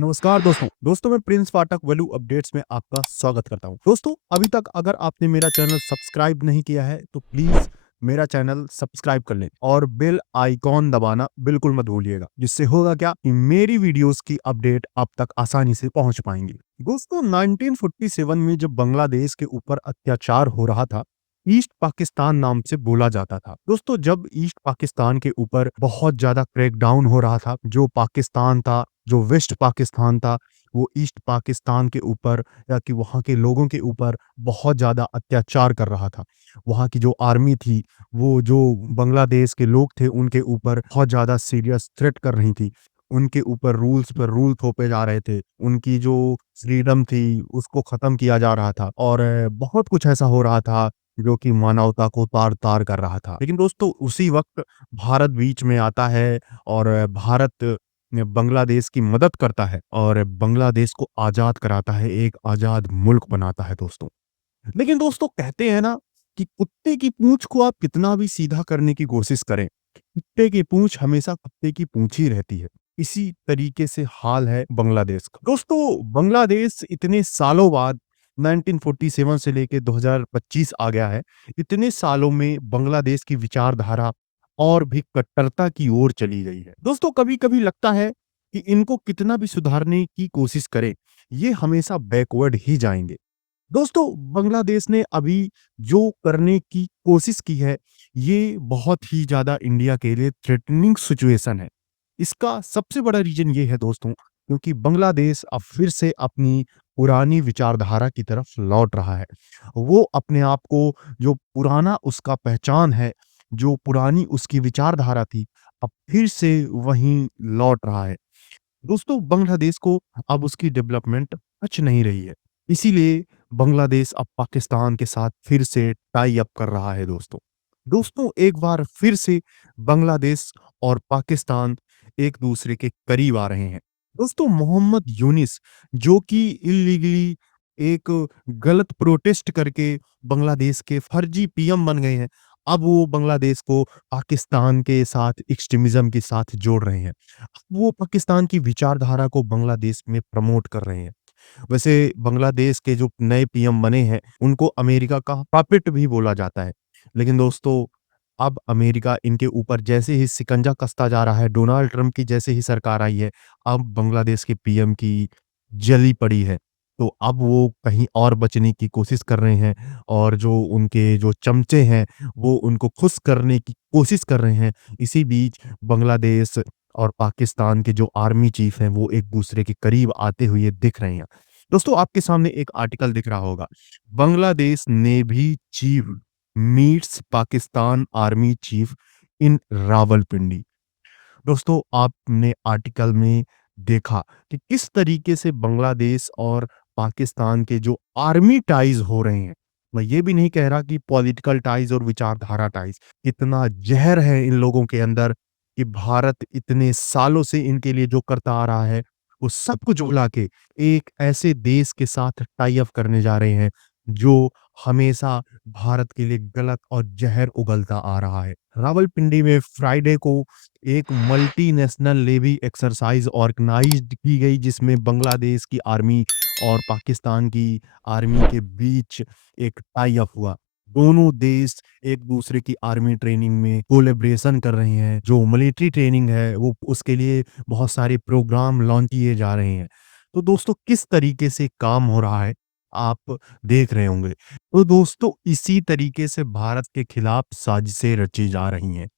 नमस्कार दोस्तों मैं प्रिंस फाटक वैल्यू अपडेट्स में आपका स्वागत करता हूं। दोस्तों अभी तक अगर आपने मेरा चैनल सब्सक्राइब नहीं किया है तो प्लीज मेरा चैनल सब्सक्राइब कर लें और बेल आइकॉन दबाना बिल्कुल मत भूलिएगा, जिससे होगा क्या कि मेरी वीडियोस की अपडेट आप तक आसानी से पहुंच पाएंगी। दोस्तों 1947 में जब बांग्लादेश के ऊपर अत्याचार हो रहा था, ईस्ट पाकिस्तान नाम से बोला जाता था। दोस्तों जब ईस्ट पाकिस्तान के ऊपर बहुत ज्यादा क्रैकडाउन हो रहा था, जो पाकिस्तान था, जो वेस्ट पाकिस्तान था, वो ईस्ट पाकिस्तान के ऊपर या कि वहाँ के लोगों के ऊपर बहुत ज़्यादा अत्याचार कर रहा था। वहाँ की जो आर्मी थी, वो जो बांग्लादेश के लोग थे, उनके ऊपर बहुत ज़्यादा सीरियस थ्रेट कर रही थी। उनके ऊपर रूल्स पर रूल थोपे जा रहे थे। उनकी जो फ्रीडम थी, उसको ख़त्म किया जा रहा था और बहुत कुछ ऐसा हो रहा था, जो कि मानवता को तार-तार कर रहा था। लेकिन दोस्तों उसी वक़्त भारत बीच में आता है और भारत बांग्लादेश की मदद करता है और बांग्लादेश को आज़ाद कराता है, एक आज़ाद मुल्क बनाता है दोस्तों। लेकिन दोस्तों कहते हैं ना कि कुत्ते की पूँछ को आप कितना भी सीधा करने की कोशिश करें, कुत्ते की पूँछ हमेशा कुत्ते की पूँछ ही रहती है। इसी तरीके से हाल है बांग्लादेश का। दोस्तों बांग्लादेश इतने सालों बाद 1947 से लेके 2025 आ गया है। इतने सालों में बांग्लादेश की विचारधारा और भी कट्टरता की ओर चली गई है। दोस्तों कभी-कभी लगता है कि इनको कितना भी सुधारने की कोशिश करें, ये हमेशा बैकवर्ड ही जाएँगे। दोस्तों बांग्लादेश ने अभी जो करने की कोशिश की है, ये बहुत ही ज़्यादा इंडिया के लिए थ्रेटनिंग सिचुएशन है। इसका सबसे बड़ा रीज़न ये है दोस्तों, क्योंकि बांग्लादेश अब फिर से अपनी पुरानी विचारधारा की तरफ लौट रहा है। वो अपने आप को, जो पुराना उसका पहचान है, जो पुरानी उसकी विचारधारा थी, अब फिर से वहीं लौट रहा है। दोस्तों बांग्लादेश को अब उसकी डेवलपमेंट टच नहीं रही है। इसीलिए बांग्लादेश अब पाकिस्तान के साथ फिर से टाई अप कर रहा है दोस्तों। दोस्तों एक बार फिर से बांग्लादेश और पाकिस्तान एक दूसरे के करीब आ रहे हैं। दोस्तों मोहम्मद यूनिस, जो कि इल्लीगली एक गलत प्रोटेस्ट करके बांग्लादेश के फर्जी पीएम बन गए हैं, अब वो बांग्लादेश को पाकिस्तान के साथ एक्सट्रीमिज्म के साथ जोड़ रहे हैं। वो पाकिस्तान की विचारधारा को बांग्लादेश में प्रमोट कर रहे हैं। वैसे बांग्लादेश के जो नए पीएम बने हैं, उनको अमेरिका का पपेट भी बोला जाता है। लेकिन दोस्तों, अब अमेरिका इनके ऊपर जैसे ही शिकंजा कसता जा रहा है, डोनाल्ड ट्रंप की जैसे ही सरकार आई है, अब बांग्लादेश के पीएम की जली पड़ी है। तो अब वो कहीं और बचने की कोशिश कर रहे हैं और जो उनके जो चमचे हैं, वो उनको खुश करने की कोशिश कर रहे हैं। इसी बीच बांग्लादेश और पाकिस्तान के जो आर्मी चीफ हैं, वो एक-दूसरे के करीब आते हुए दिख रहे हैं। दोस्तों आपके सामने एक आर्टिकल दिख रहा होगा, Bangladesh navy chief meets Pakistan army chief इन रावलपिंडी। दोस्तों आपने आर्टिकल में देखा कि किस तरीके से बांग्लादेश और पाकिस्तान के जो आर्मी टाइज हो रहे हैं। मैं ये भी नहीं कह रहा कि पॉलिटिकल टाइज और विचारधारा टाइज, इतना जहर है इन लोगों के अंदर कि भारत इतने सालों से इनके लिए जो करता आ रहा है, वो सब कुछ भुला के एक ऐसे देश के साथ टाई अप करने जा रहे हैं, जो हमेशा भारत के लिए गलत और जहर उगलता आ रहा है। रावलपिंडी में फ्राइडे को एक मल्टीनेशनल नेवी एक्सरसाइज ऑर्गेनाइज्ड की गई, जिसमें बांग्लादेश की आर्मी और पाकिस्तान की आर्मी के बीच एक टाई अप हुआ। दोनों देश एक दूसरे की आर्मी ट्रेनिंग में कोलैबोरेशन कर रहे हैं। जो मिलिट्री ट्रेनिंग है, वो उसके लिए बहुत सारे प्रोग्राम लॉन्च किए जा रहे हैं। तो दोस्तों किस तरीके से काम हो रहा है, आप देख रहे होंगे। तो दोस्तों इसी तरीके से भारत के खिलाफ साजिशें रची जा रही हैं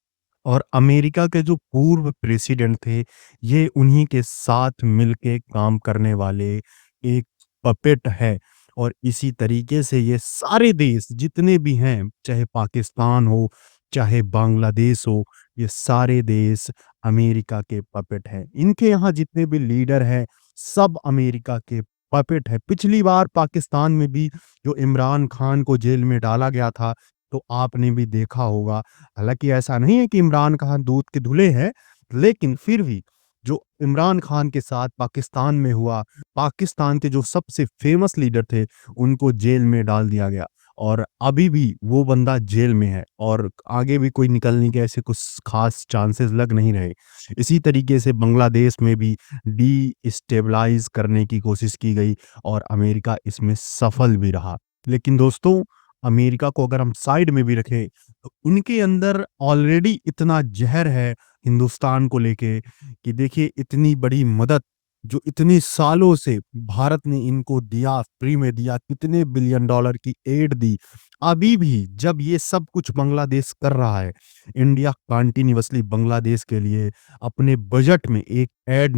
और अमेरिका के जो पूर्व प्रेसिडेंट थे, ये उन्हीं के साथ मिलके काम करने वाले एक पपेट है। और इसी तरीके से ये सारे देश जितने भी हैं, चाहे पाकिस्तान हो, चाहे बांग्लादेश हो, ये सारे देश अमेरिका के पपेट हैं। इनके यहाँ जितने भी लीडर हैं, सब अमेरिका के पपेट हैं। पिछली बार पाकिस्तान में भी जो इमरान खान को जेल में डाला गया था, तो आपने भी देखा होगा। हालाँकि ऐसा नहीं है कि इमरान खान दूध के धुले हैं, लेकिन फिर भी जो इमरान खान के साथ पाकिस्तान में हुआ, पाकिस्तान के जो सबसे फ़ेमस लीडर थे, उनको जेल में डाल दिया गया। और अभी भी वो बंदा जेल में है और आगे भी कोई निकलने के ऐसे कुछ खास चांसेस लग नहीं रहे। इसी तरीके से बांग्लादेश में भी डिस्टेबलाइज करने की कोशिश की गई और अमेरिका इसमें सफल भी रहा। लेकिन दोस्तों, अमेरिका को अगर हम साइड में भी रखें तो उनके अंदर ऑलरेडी इतना ज़हर है हिंदुस्तान को लेके कि देखिए इतनी बड़ी मदद जो इतने सालों से भारत ने इनको दिया, फ्री में दिया, कितने बिलियन डॉलर की एड दी। अभी भी जब ये सब कुछ बांग्लादेश कर रहा है, इंडिया कंटिन्यूअसली बांग्लादेश के लिए अपने बजट में एक ऐड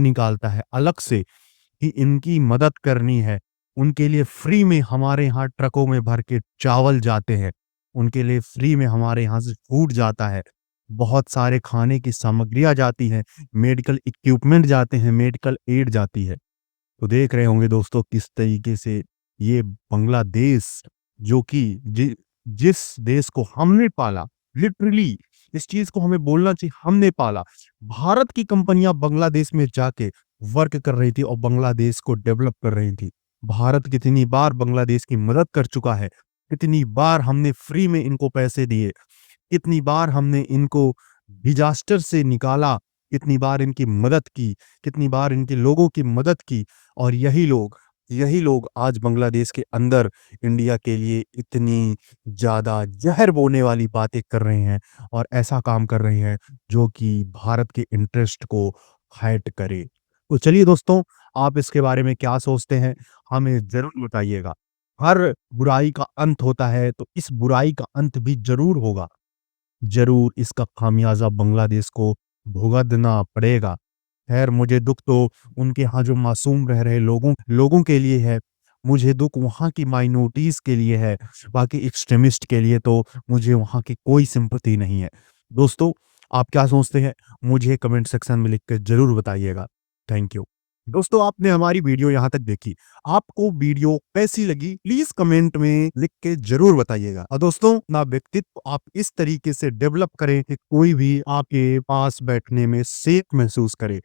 निकालता है अलग से कि इनकी मदद करनी है। उनके लिए फ्री में हमारे यहाँ ट्रकों में भर के चावल जाते हैं। उनके लिए फ्री में हमारे यहाँ से फूड जाता है। बहुत सारे खाने की सामग्रियाँ जाती हैं, मेडिकल इक्विपमेंट जाते हैं, मेडिकल एड जाती है। तो देख रहे होंगे दोस्तों किस तरीके से ये बांग्लादेश जो कि जिस देश को हमने पाला, लिटरली इस चीज को हमें बोलना चाहिए, हमने पाला। भारत की कंपनियां बांग्लादेश में जाके वर्क कर रही थी और बांग्लादेश को डेवलप कर रही थी। भारत कितनी बार बांग्लादेश की मदद कर चुका है, कितनी बार हमने फ्री में इनको पैसे दिए, कितनी बार हमने इनको डिजास्टर से निकाला, कितनी बार इनकी मदद की, कितनी बार इनके लोगों की मदद की। और यही लोग आज बांग्लादेश के अंदर इंडिया के लिए इतनी ज़्यादा ज़हर बोने वाली बातें कर रहे हैं और ऐसा काम कर रहे हैं जो कि भारत के इंटरेस्ट को हार्ट करे। तो चलिए दोस्तों, आप इसके बारे में क्या सोचते हैं? हमें ज़रूर बताइएगा। हर बुराई का अंत होता है, तो इस बुराई का अंत भी ज़रूर होगा। ज़रूर इसका खामियाज़ा बांग्लादेश को भुगतना पड़ेगा। ख़ैर मुझे दुःख तो उनके यहाँ जो मासूम रह रहे लोगों लोगों के लिए है, मुझे दुःख वहाँ की माइनॉरिटीज़ के लिए है, बाकी एक्सट्रीमिस्ट के लिए तो मुझे वहाँ की कोई सिम्पैथी नहीं है। दोस्तों, आप क्या सोचते हैं? मुझे कमेंट सेक्शन में लिख के ज़रूर बताइएगा। Thank you. दोस्तों, आपने हमारी वीडियो यहाँ तक देखी। आपको वीडियो कैसी लगी प्लीज कमेंट में लिख के जरूर बताइएगा। और दोस्तों, अपना व्यक्तित्व आप इस तरीके से डेवलप करें कि कोई भी आपके पास बैठने में सेफ महसूस करे।